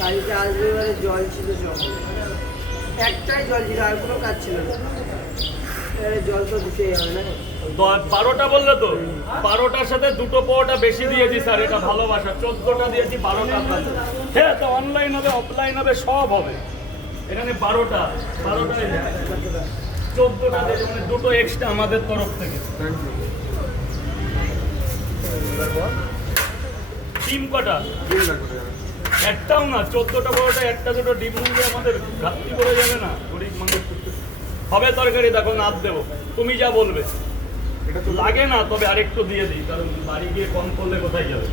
গাড়িতে আসবে এবারে জল ছিল জল, একটাই জল ছিল, আর কোনো কাজ ছিল না। এবারে জল তো দিতেই হবে না। 12টা বললে তো, 12টার সাথে দুটো পাওয়াটা বেশি দিয়েছি স্যার, এটা ভালোবাসা। 14টা দিয়েছি, 12টা কাছে। হ্যাঁ, তো অনলাইন হবে, অফলাইন হবে, সব হবে। এখানে 12টা 14টা দিয়েছি, মানে দুটো এক্সট্রা আমাদের তরফ থেকে। ডিম কটা? একটাও না, 14টা 12টা, একটা দুটো ডিম নিলে আমাদের ঘাটতি করে যাবে না? গরিব মানুষ হবে তরকারি, দেখো নাদ দেবো, তুমি যা বলবে। লাগে না, তবে আরেকটু দিয়ে দিই, কারণ বাড়ি গিয়ে কম করলে কোথায় যাবে।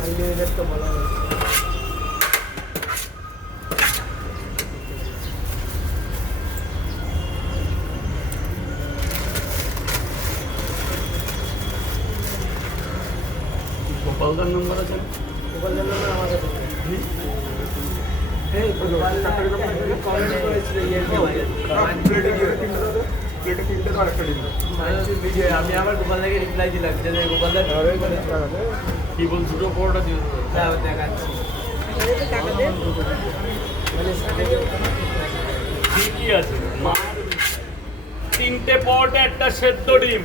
আনলিমিটেড তো বলা হয়। গোপালদার নাম্বার আছে না? গোপালদার নাম্বার আমার কাছে নেই। এই গোপালদার কমেন্ট করেছিল আমি আবার গোপালদাকে রিপ্লাই দিলাম যে গোপালদার কি বল, দুটো পরোটা দিয়ে দেবো। দেখাচ্ছি। ঠিকই আছে। তিনটে পরোটা, একটা সেদ্ধ ডিম।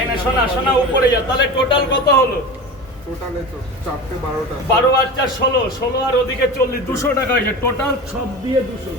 এনে শোনা শোনা উপরে যা, তাহলে টোটাল কত হলো? টোটালে তো 4টে 12টা, 12 আর 4 16, 16 আর ওদিকে 40, 200 টাকা হয়েছে টোটাল, সব দিয়ে 200।